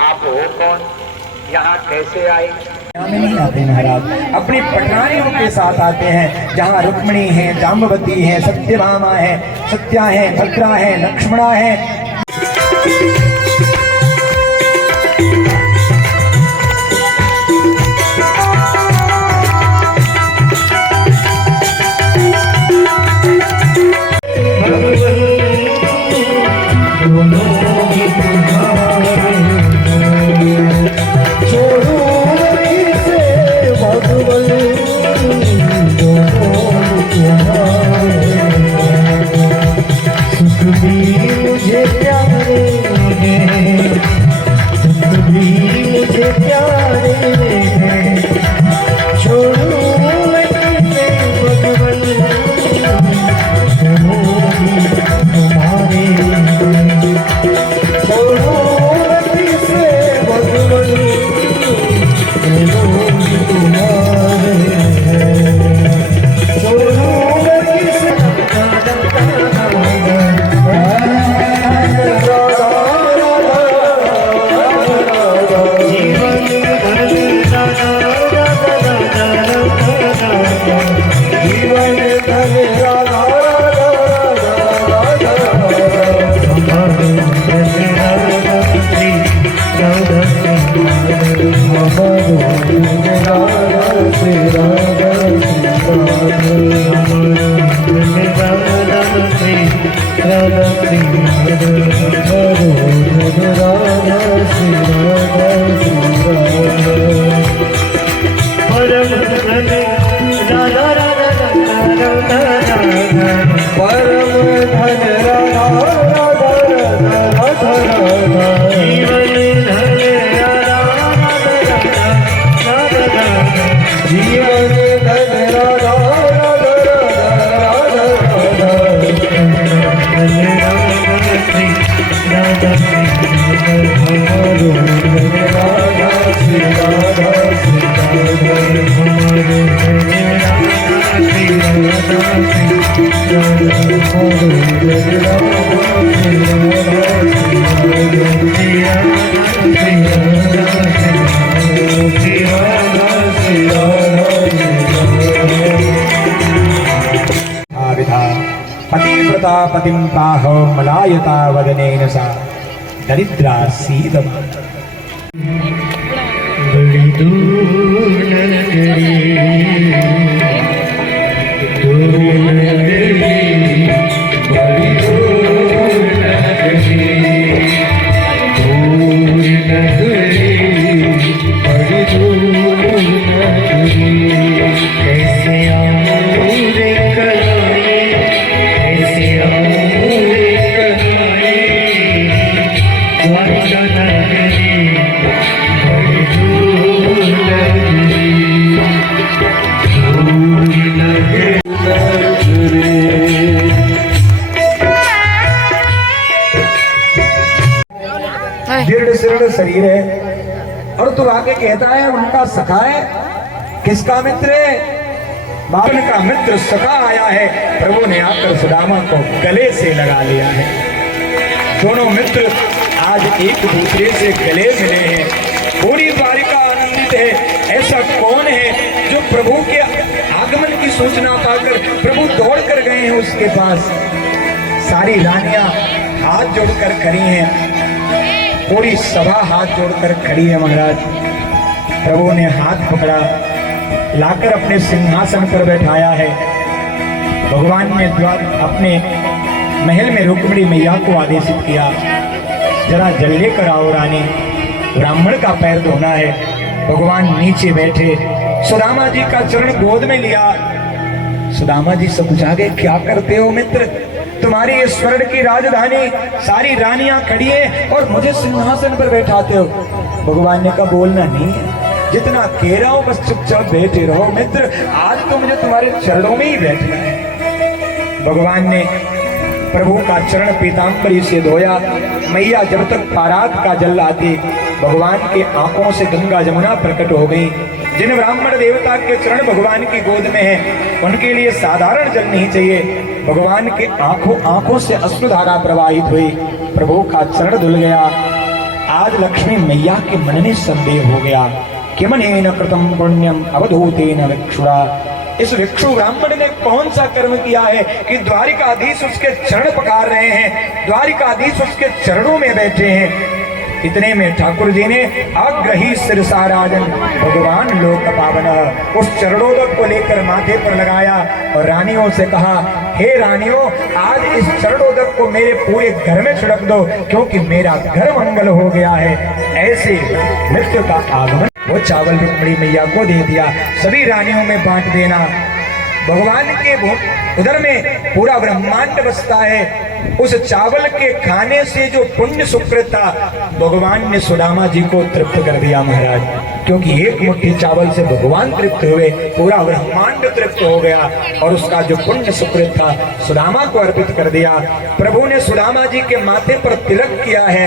आप हो कौन, यहाँ कैसे आए? में नहीं आते महाराज, अपनी पटरानियों के साथ आते हैं, जहाँ रुक्मिणी है, जाम्बवती है, सत्यभामा है, सत्या है, भद्रा है, लक्ष्मणा है। पतिव्रता पतिं पाहो मलायता वदनेन सा दरिद्रा सीदमा। बड़ी दूर नगरी, दूर नगरी, बड़ी दूर नगरी, दूर नगरी, बड़ी दूर नगरी। कैसे आऊं रे कलाए, कैसे आऊं रे कलाए, द्वारका नगरी बड़ी दूर नगरी, दूर नगरी। दृढ़ शरीर शरीर है और तू आके कहता है उनका सखा है। किसका मित्र है? बावन का मित्र सखा आया है। प्रभु ने आकर सुदामा को गले से लगा लिया है। दोनों मित्र आज एक दूसरे से गले मिले हैं। पूरी द्वारिका आनंदित है। ऐसा कौन है जो प्रभु के आगमन की सूचना पाकर प्रभु दौड़ कर गए हैं उसके पास। सारी रानियां हाथ जोड़कर खड़ी हैं। पूरी सभा हाथ जोड़कर खड़ी है महाराज। प्रभु ने हाथ पकड़ा, लाकर अपने सिंहासन पर बैठाया है। भगवान ने अपने महल में रुक्मिणी मैया को आदेशित किया, जरा जल लेकर आओ रानी, ब्राह्मण का पैर धोना है। भगवान नीचे बैठे, सुदामा जी का चरण गोद में लिया। सुदामा जी से पूछा गए, क्या करते हो मित्र? तुम्हारी इस स्वर्ण की राजधानी, सारी रानियां खड़ी है और मुझे सिंहासन पर बैठाते हो। भगवान ने कहा, बोलना नहीं है, जितना कह रहा हूं बस चुपचाप बैठे रहो। मित्र, आज तो मुझे तुम्हारे चरणों में ही बैठना है। भगवान ने प्रभु का चरण पीतांबरी से धोया। मैया जब तक पारात का जल लाती, भगवान के आंखों से गंगा जमुना प्रकट हो गई। जिन ब्राह्मण देवता के चरण भगवान की गोद में है, उनके लिए साधारण जल नहीं चाहिए। भगवान के आंखों से अश्रुधारा प्रवाहित हुई। प्रभु का चरण धुल गया। आज लक्ष्मी मैया के मन में संदेह हो गया कि मनेन कृतम पुण्यम अवधूतेन विक्षुरा। इस भिक्षु ब्राह्मण ने कौन सा कर्म किया है कि द्वारिकाधीश उसके चरण पकार रहे हैं, द्वारिकाधीश उसके चरणों में बैठे हैं। इतने में ठाकुर जी ने आग्रही सिरसा राजन भगवान लोक पावन उस चरणोदक को लेकर माथे पर लगाया और रानियों से कहा, हे रानियों, आज इस चरणोदक को मेरे पूरे घर में छिड़क दो, क्योंकि मेरा घर मंगल हो गया है। ऐसे मृत्यु का आगमन। वो चावल रुक्मिणी मैया को दे दिया, सभी रानियों में बांट देना। भगवान के उधर में पूरा ब्रह्मांड बसता है। उस चावल के खाने से जो पुण्य सुकृत था, भगवान ने सुदामा जी को तृप्त कर दिया महाराज, क्योंकि एक मुट्ठी चावल से भगवान तृप्त हुए, पूरा ब्रह्मांड तृप्त हो गया। और उसका जो पुण्य सुकृत था सुदामा को अर्पित कर दिया। प्रभु ने सुदामा जी के माथे पर तिलक किया है।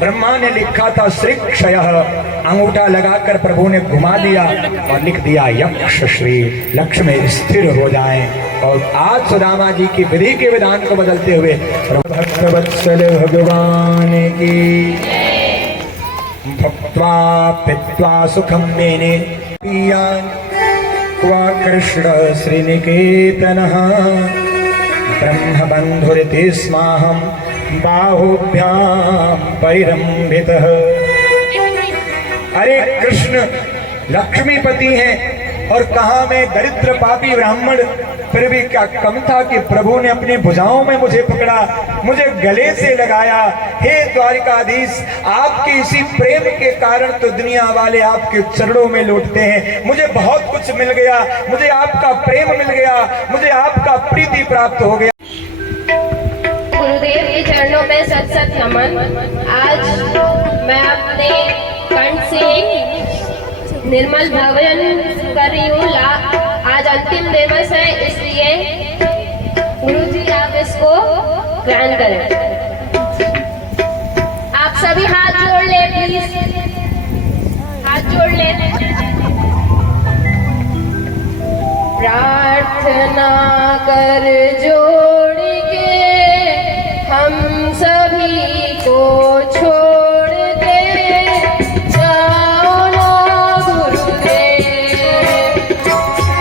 ब्रह्मा ने लिखा था श्री क्षयः, अंगूठा लगाकर प्रभु ने घुमा दिया और लिख दिया यक्ष श्री, लक्ष्य में स्थिर हो जाएं। और आज सुदामा जी की विधि के विधान को बदलते हुए भक्तवत्सल भगवान की भक्त्वा पित्वा सुखम मेने क्वा कृष्ण श्रीनिकेतनः ब्रह्म बंधुरिति स्माहम बाहुभ्याम परिरंभितः। अरे कृष्ण लक्ष्मीपति हैं और कहा मैं दरिद्र पापी ब्राह्मण, फिर भी क्या कम था कि प्रभु ने अपनी भुजाओं में मुझे पकड़ा, मुझे गले से लगाया। हे द्वारिकाधीश, आपके इसी प्रेम के कारण तो दुनिया वाले आपके चरणों में लौटते हैं। मुझे बहुत कुछ मिल गया, मुझे आपका प्रेम मिल गया, मुझे आपका प्रीति प्राप्त हो गया। गुरुदेव के चरणों में सत सत नमन। आज मैं अपने कंठ से निर्मल भवन कर रही हूँ। आज अंतिम दिवस है, इसलिए गुरु जी आप इसको ग्रहण करें। आप सभी हाथ जोड़ ले प्लीज, हाथ जोड़ ले। प्रार्थना कर जोड़ के हम सभी को छोड़ दे जाओ ना गुरुदेव।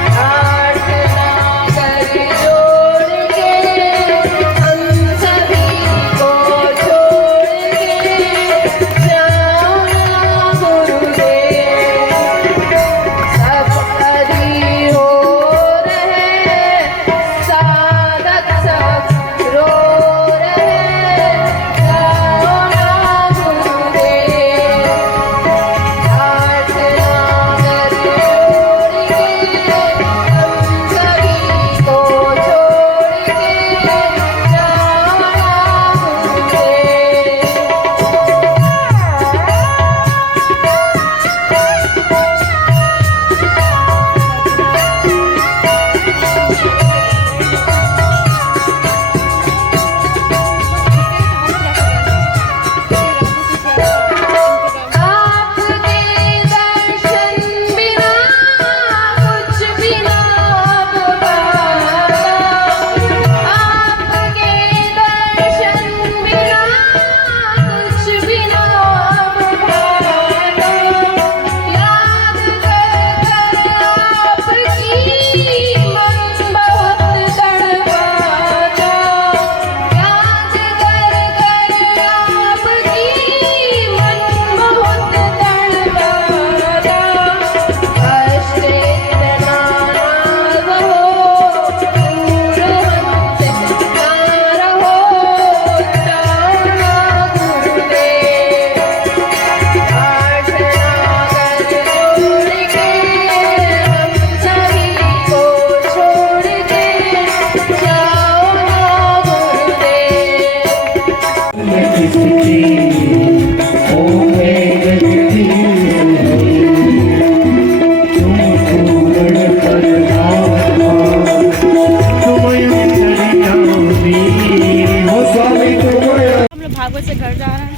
प्रार्थना कर जोड़ के हम सभी को छोड़ के जाओ ना गुरुदेव। सब अधी हो रहे साधक, सब रो भागवत से घर जा रहे हैं।